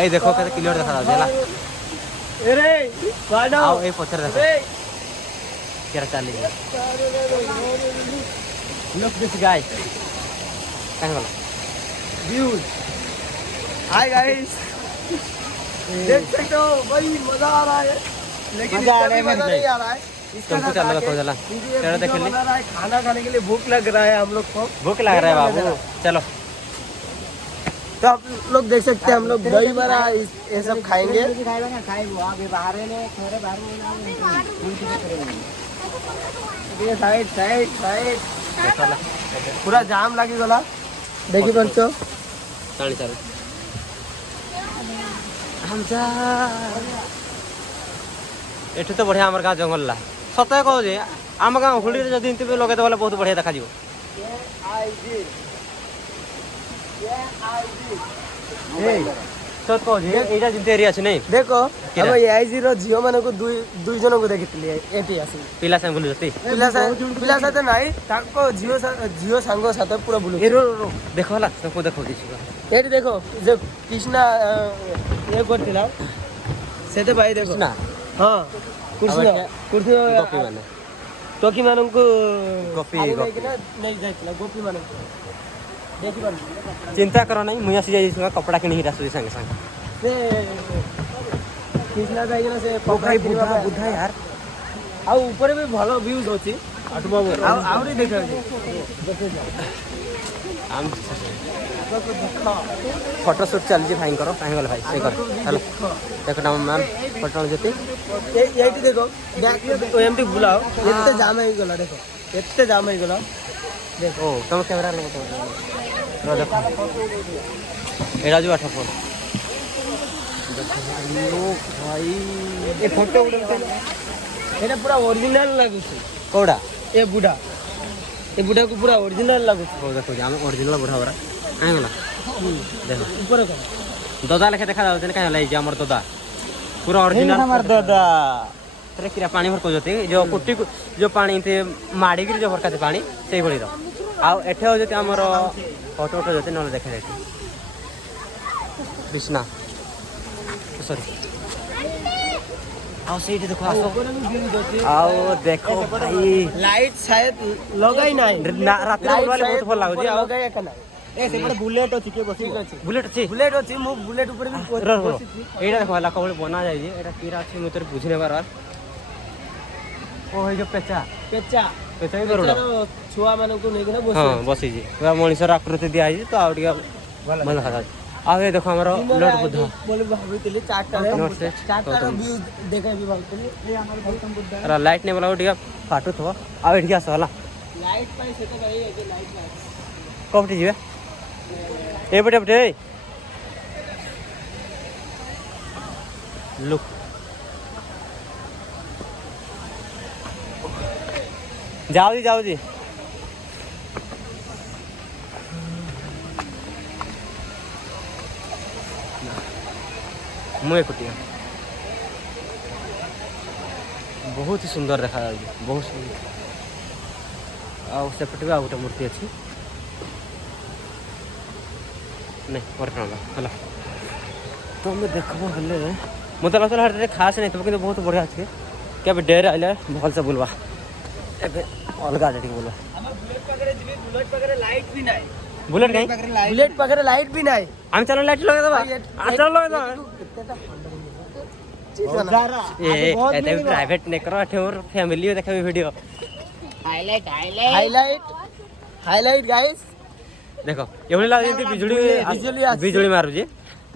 भाई देखो केते क्लियर देखा जाला अरे वाडा आओ ए पत्थर देखो केरा चली लुक दिस गाय कहां वाला व्यूज हाय गाइस देख सकते हो भाई मजा आ रहा है लेकिन मजा आ रहा है मजा नहीं आ रहा है तुमको चल लगा जला तेरा देख ले खाना खाने के लिए भूख लग रहा है हम लोग को भूख लग रहा है बाबू चलो तो आप लोग देख सकते हैं हम लोग दही बड़ा ये सब खाएंगे साइड साइड साइड पूरा जाम लगी गला देखी बच्चों चाली चाल हम जा एठू तो बढ़िया हमर गाँव जंगल ला सत कह जे आम गाँव हुड़ी जब इनते लगे तो बहुत बढ़िया देखा जीव सत कह जे एटा जिते एरिया अछि नहीं देखो हम एआईजी रो जियो माने को दुई जन को देखितली एटी आसी पिला संग बुलु जति पिला साथे नाही ताको जियो सांग साथे पूरा बुलु ए रो देखो ला सबको देखो किछ एटी देखो जो कृष्णा ये करथिला सेते भाई देखो ना हां कृष्णा गोपी माने टोकी मानन को गोपी नहीं जाइतला गोपी मानन को देखि बन चिंता करो नहीं मुया से जाई कपड़ा किनी हिरा सुई संग संग से कृष्णा भाई से भाई बुधा यार आ ऊपर भी भलो व्यूज होची आठवा आउरी देखा हम फोटो शूट चल जी भाई करो काहे गल भाई से कर चलो देखो ना मैम फोटो जति एटी देखो बैक तो एमटी बुलाओ एते जाम है गला देखो एते जाम है गला देखो ओ तुम कैमरा ले तो देखो एरा जो 8 फोन देखो भाई ए फोटो उड़ते एटा पूरा ओरिजिनल लागु छै कोडा ए बुढ़ा को पूरा ओरिजिनल लागु छै ओ देखो हम ओरिजिनल बुढ़ा बरा आइ गला देखो ऊपर का दादा लेखे देखा जाउ काहे लाई जे हमर दादा पूरा ओरिजिनल हमर दादा तरे किरा पानी भर को जति जो कुट्टी जो पानी ते माडी गिर जो भरका पानी सेही भरी रो आ एठे हो जति हमर फोटो फोटो जति न देखा जाय कृष्णा सॉरी आओ सीट देखो आओ देखो भाई लाइट शायद लगाई नाही रात में वाले बहुत भल लागो जी आओ लगाई कना ए से बड़े बुलेट अछि के बसी बुलेट अछि मु बुलेट ऊपर भी एटा देखो ला कबल बना जाय जी एटा कीरा अछि म तोर बुझने बार ओ हे जो पेचा ही करोड़ा छुआ माने को नै के बसी हां बसी जी पूरा मनुष्य आकृति दिया है तो आउ टिका मन खा आ ये देखो हमरो लॉर्ड बुद्ध बोले भाबितले चारटा व्यू देखै भी भाबितले ए हमर गौतम बुद्ध अरे लाइट ने बोला टिका फाटू थो आ एठिया सहला लाइट पाई से तो भाई ए लाइट पाई कोपटी जीवे ए बटे लुक जाओ जी मुए कुटिया बहुत ही सुंदर देखा जाउजी बहुत सुंदर आ सेपटे भी आ गोटे मूर्ति अच्छी नहीं परटला हला तो मैं देखबो हले मते लगला हटे खास नहीं तो कि बहुत बढ़िया छै के डेर आइले भल से बोलबा एबे अलगा जटी बोलबा हम बुलेट पकड़े लाइट भी नाही बुलेट कहीं बुलेट पकड़े लाइट भी नाही हम चलो लाइट लगा देबा चलो लगा देबा ए एते प्राइवेट ने करो एठे और फैमिली देखबे वीडियो हाईलाइट गाइस देखो एवली लाग जंती बिजली मारू जी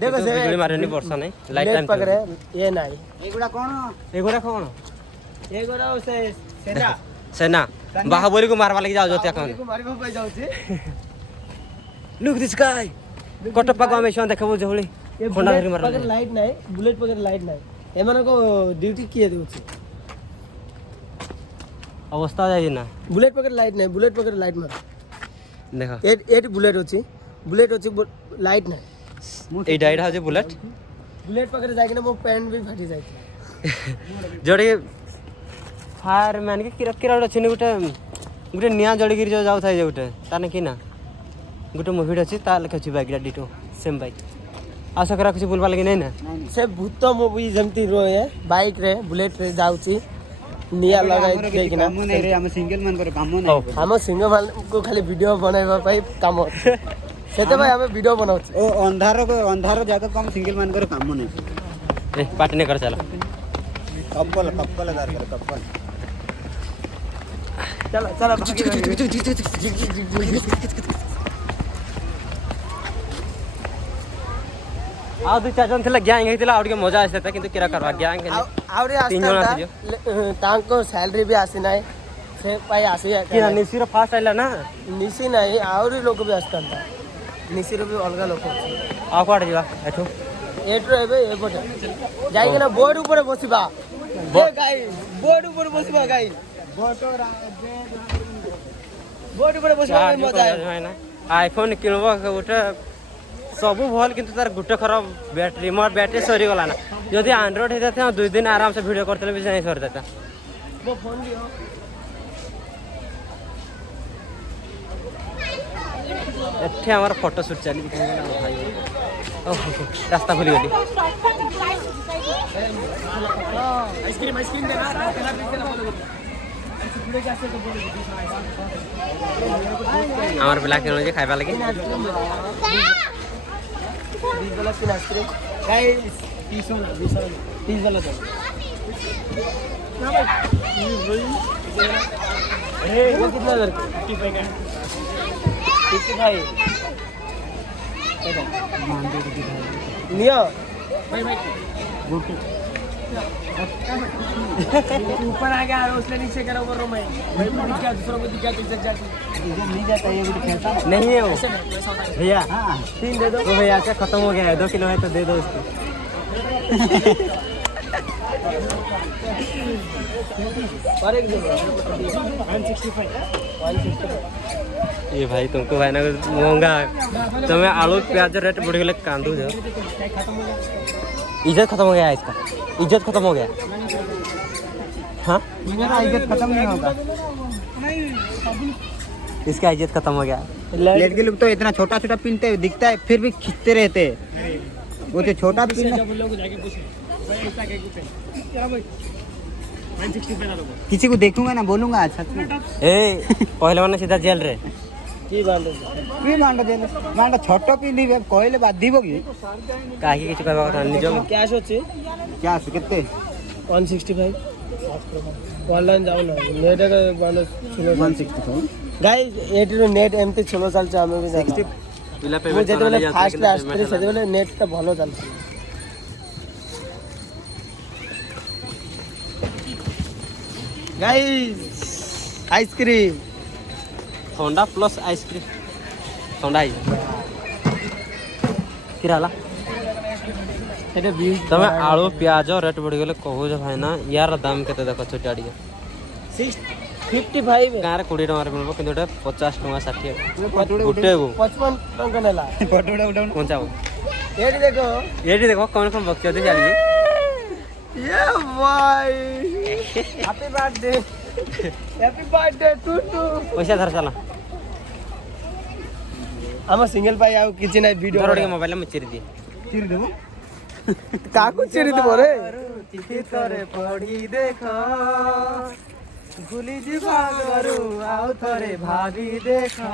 देखो से बिजली मारनी वर्षा नहीं लाइट टाइम पकड़े ये नाही एगुडा कोन से सेना बाहुबली को मारवा लगी जाओ जोते कोन को मारबा पाई जाउ छी लुक दिस गाय कटप्पा को हमेशा देखबो जोली खोंडा धरी मारला लाइट नाही बुलेट पकड़े लाइट नाही एमन को ड्यूटी किए देउ छी अवस्था जाई ना बुलेट पकड़े लाइट नाही बुलेट पकड़े लाइट मार देखो एट बुलेट अछि लाइट नाही ए डाइड हा जे बुलेट पकड़े जाय के मो पैंट भी फाटी जाय जोड़ी फायरमैन के किरा अछि ने गुटे निया जड़ी गिर जाउ थाय जे गुटे ताने कि ना गुटे मूवी अछि ता लखे अछि बाइक डिटो सेम बाइक आशा करा किसी बुलवा लगी नहीं ना से भूत मूवी जमती रोए बाइक रे बुलेट रे जाउची निया लगाई देखिना काम नहीं रे हम सिंगल मान कर काम ओ नहीं हम सिंगल मान को खाली वीडियो बनाइबा पाई काम सेते भाई हमें वीडियो बनाउछी ओ अंधार जगह को हम सिंगल मान कर काम नहीं ए पार्टी नहीं कर चला कपल दार कर कपल चलो चलो भागी आ दु चार जन थिला गैंग हेतिला और के मजा आसे किंतु केरा करवा गैंग आउरे तीन जन आस्ता आसी तांको सैलरी भी आसी नाही से पाई आसी कि निसिर फास्ट आइला ना निसी नाही आउरी लोक भी आस्तांता निसिर भी अलगा लोक आ कोड जीवा एठो एट्रो एबे एपटे जाई ना बोर्ड ऊपर बसिबा ए गाइस बोर्ड ऊपर बसिबा गाइस बोर्ड ऊपर बसिबा मजा आए ना आईफोन किनबो गोटे सब भल किंतु तार गुटे खराब बैटरी मोर बैटरी सरी गला ना यदि एंड्रॉइड हेता था 2 दिन आराम से वीडियो करते भी नहीं सर देता वो फोन लियो एठे हमार फोटो शूट चली भाई ओह रास्ता भूल गली आइसक्रीम देना हमार पिला के जे खाइबा लगे 20 वाला तीन आइसक्रीम गाइस 30 वाला दो ना भाई ए वो कितना दर 55 का 55 लियो भाई ऊपर आ गया उसने नीचे करा ऊपर रो मैं भाई क्या दूसरों को दिखा कैसे जाती नहीं जाता ये भी खेलता नहीं है वो भैया हां 3 दे दो वो भैया से खत्म हो गया है 2 किलो है तो दे दो उसको और एक दे 165 ये भाई तुमको भाई ना महंगा तुम्हें आलू प्याज रेट बढ़ गए कांदू जो इज्जत खत्म हो गया है इसका इज्जत खत्म हो गया हाँ मेरा इज्जत खत्म नहीं होगा इसका इज्जत खत्म हो गया लेट के लोग तो इतना छोटा पीनते हैं दिखता है फिर भी खींचते रहते हैं वो जो छोटा पीन किसी को देखूंगा ना बोलूंगा अच्छा ए पहले मैंने सीधा जेल रे की बांधो की मांडो छोट पिंधि कहले बाधिब कि काहे किछ कहबा କଥା निज कैश अछि क्या केते 165 ऑनलाइन जाओ ना नेट का बांधो 165 गाइस एटी नेट एमते चलो चलछ हमें भी 60 पिला पे जेते फास्ट आस्ते सेते नेट तो भलो चलछ गाइस आइसक्रीम थंडा प्लस आइसक्रीम थंडा आई किराला सेते 20 तमे आलू प्याज रेट बढ़ गेले कहू जे भाई ना यार दाम केते देखो छोटाडी 655 गारे 20 टका रे मिलबो किंतु 50 टका 60 गुटे गो 55 टका नेला फोटो उठाउन कौन चाहो एडी देखो कौन कौन बक्से दे चली ये भाई हैप्पी बर्थडे टू पैसा धर चला हम सिंगल पाई आउ किछि नै वीडियो धर के मोबाइल में चिर दिए चिर देबो काकू चिरि देबो रे चिठी तोरे पढ़ी देखो भूली जीवा गरु आउ थोरे भाभी देखो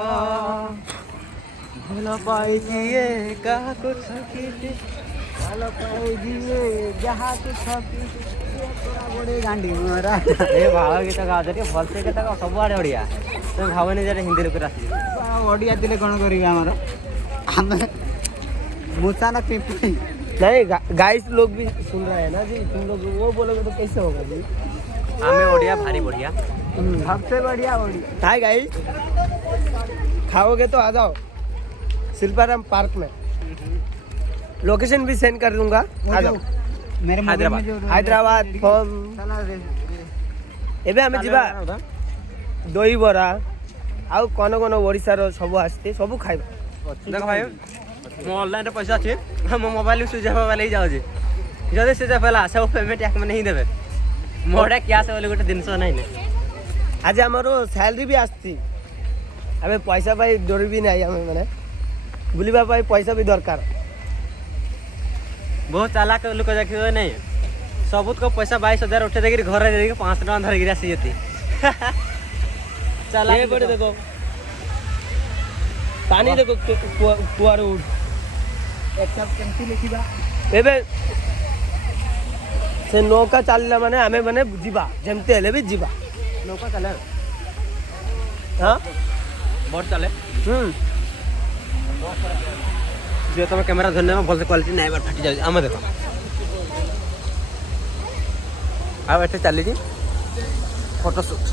भूल पाई जिए कहा कुछ छकीटे हेलो पाई दिए जहां तो सब तोरा बड़े गांडी मारा ए भाव गीत गा दे भलसे गीत गा सब आड़े ओडिया तुम भावनी जे हिंदी लोक रासी ओडिया दिले कोन करिबा हमर हम मुसाना पिपी नहीं गाइस लोग भी सुन रहे हैं ना जी तुम लोग वो बोलोगे तो कैसे होगा जी हमें ओडिया भारी बढ़िया सबसे बढ़िया ओडिया हाय गाइस खाओगे तो आ जाओ शिल्पाराम पार्क में लोकेशन भी सेंड कर दूंगा आ जाओ मेरे मोबाइल में जो हैदराबाद फॉर्म एबे हमें जीवा दही बरा आउ कोन कोन ओडिसा रो सब आस्ते सब खाइबा देख भाई मो ऑनलाइन रे पैसा अछि हम मोबाइल स्विच ऑफ वाले ही जाउ जे जदे स्विच ऑफ वाला सब पेमेंट एक में नहीं देबे मोडा क्या से वाले गोटे दिन सो नहीं ने आज हमरो सैलरी भी आस्ती अबे पैसा पाई डर भी नहीं हमें माने बुलिबा पाई पैसा भी दरकार बहुत चालाक लोक देखिए नहीं सबूत को पैसा 22,000 उठे देखिए घर 5 टका धरिक आसी जेती चालाक ये बड़े देखो पानी देखो कुआर उड़ एक सब केमती लिखिबा एबे से नौका चलला माने हमें माने जीवा जेमते हेले भी जीवा नौका चले हां बोट चले जो तुम कैमेरा धरने में भल क्वालिटी नहीं बार फाटी जाए आम देखो अब एटे चली फोटो शूट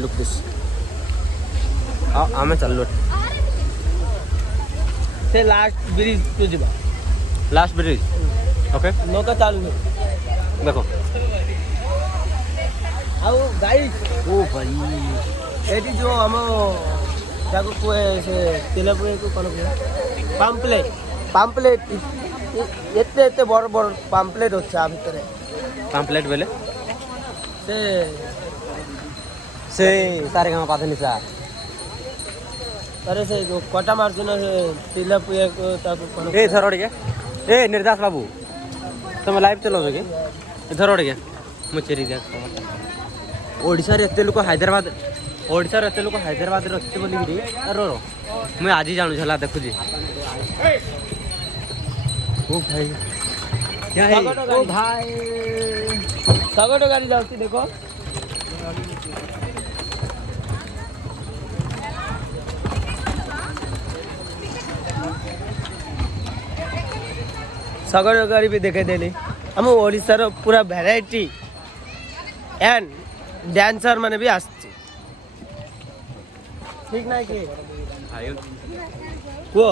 लुक दिस आम चलु से लास्ट ब्रिज तो जीवा लास्ट ब्रिज ओके नौका चालू देखो आओ गाइस ओ भाई एटी जो हम जाको कोए से तेलपुए को कोन को पाम्पलेट एते एते बड़ बड़ पाम्पलेट होच्छा भितरे पाम्पलेट बेले से सारे गाँव पाथे निशा अरे से जो कटा मारछ ना से तेलपुए को ताको कोन ए धरोड़ के ए निर्दास बाबू तुम लाइव चलाओ कि धरोड़ के मुचेरी दे ओडिशा रे एते लोक हैदराबाद ओडिशा रे एते लोक हैदराबाद रे अछि बोली गिरी रो मैं आज ही जानू झला देखु जी ओ भाई क्या है ओ भाई सगड़ गाड़ी जाउती देखो सगड़ गाड़ी भी देखे देली हम ओडिशा रो पूरा वैरायटी एंड डांसर माने भी आछे ठीक ना कि भाई को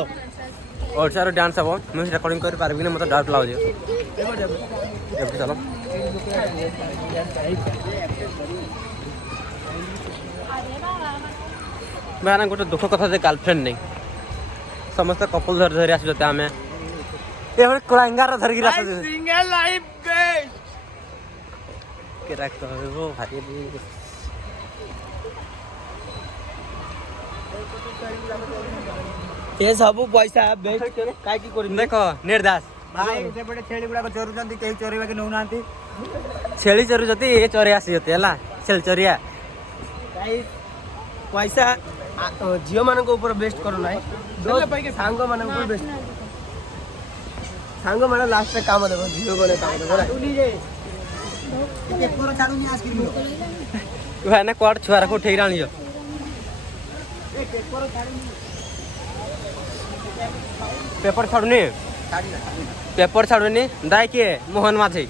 ओडिशा रो डांस अब मैं रिकॉर्डिंग कर पारबी ना मत डाउट लाउ जे एबे चलो मैं गोटे दुख कथा जे गर्लफ्रेंड नहीं समस्त कपल धर धर आसु जते हमें ए होय क्लाइंगर धर गिरा आसु सिंगल लाइफ बेस्ट के रखतो हो भाई ये सब पैसा बेस्ट काय की करी देखो निर्दास भाई से बड़े छेड़ी गुड़ा को चोरुचंती केही चोरीबा के नउनांती छेली चोरी जति ए चोरी आसी जते हला छेल चोरिया गाइस पैसा झियो मानको ऊपर बेस्ट करो नाही दोस्त भाई के सांग मानको ऊपर बेस्ट सांग माने लास्ट पे काम देबो झियो कोने काम देबो उनी जे पेपर छाडुनी आज किलो भाई ना कोड छुआ रखो ठीक रानी जो ए पेपर छाडुनी पेपर छाडुनी पेपर छाडुनी दाई के मोहन माझे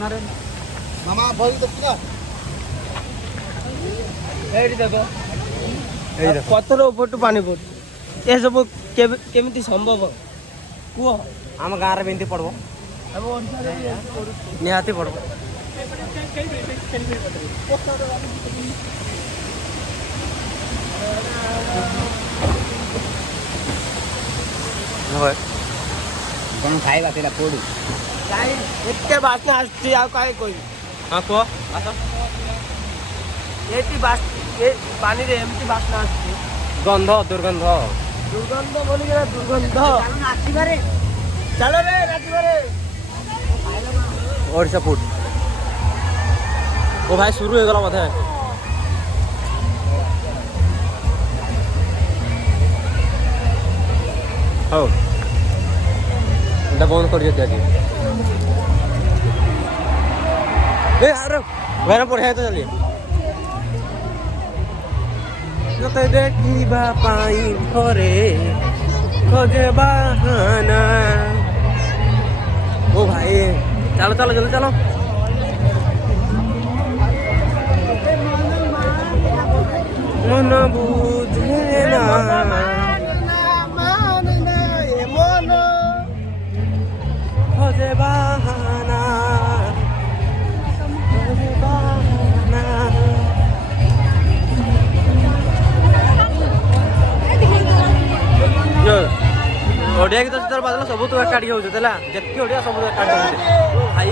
मारे मामा भरी तो पूरा एडी देखो এই দেখো पत्थर ऊपर तो पानी पड़ ए सब केमिति संभव कुओ आम गाँव में बिंदी पड़ब हम ओडिसा रे निहाती पड़ब হয় कोन खाइबा तेला पोडी काय एते बात ना आस्ती आ काय कोई हाँ कह आस एटी बात ए पानी रे एमती बात ना आस्ती गंध दुर्गंध दुर्गंध बोली के दुर्गंध आसीबारे चलो रे राती बारे ओडिशा फूड ओ भाई शुरू हो गला बोधे हो এটা বন্ধ করে দিতে আছি এ আরে ভেনা পড়ে তো চলি যত দেখিবা পাই ঘরে খোঁজে বাহানা ও ভাই চলো চলো জলদি চলো মন বুঝে না খোঁজে বাহানা খোঁজে বাহানা ओडिया गीत ଯେତେବେଳେ ବାଜିଲା ସବୁ ତ ଏକାଠି ହଉଥିଲା ଯେତିକି ଓଡିଆ ସବୁ ଏକାଠି ହଉଥିଲେ ଭାଇ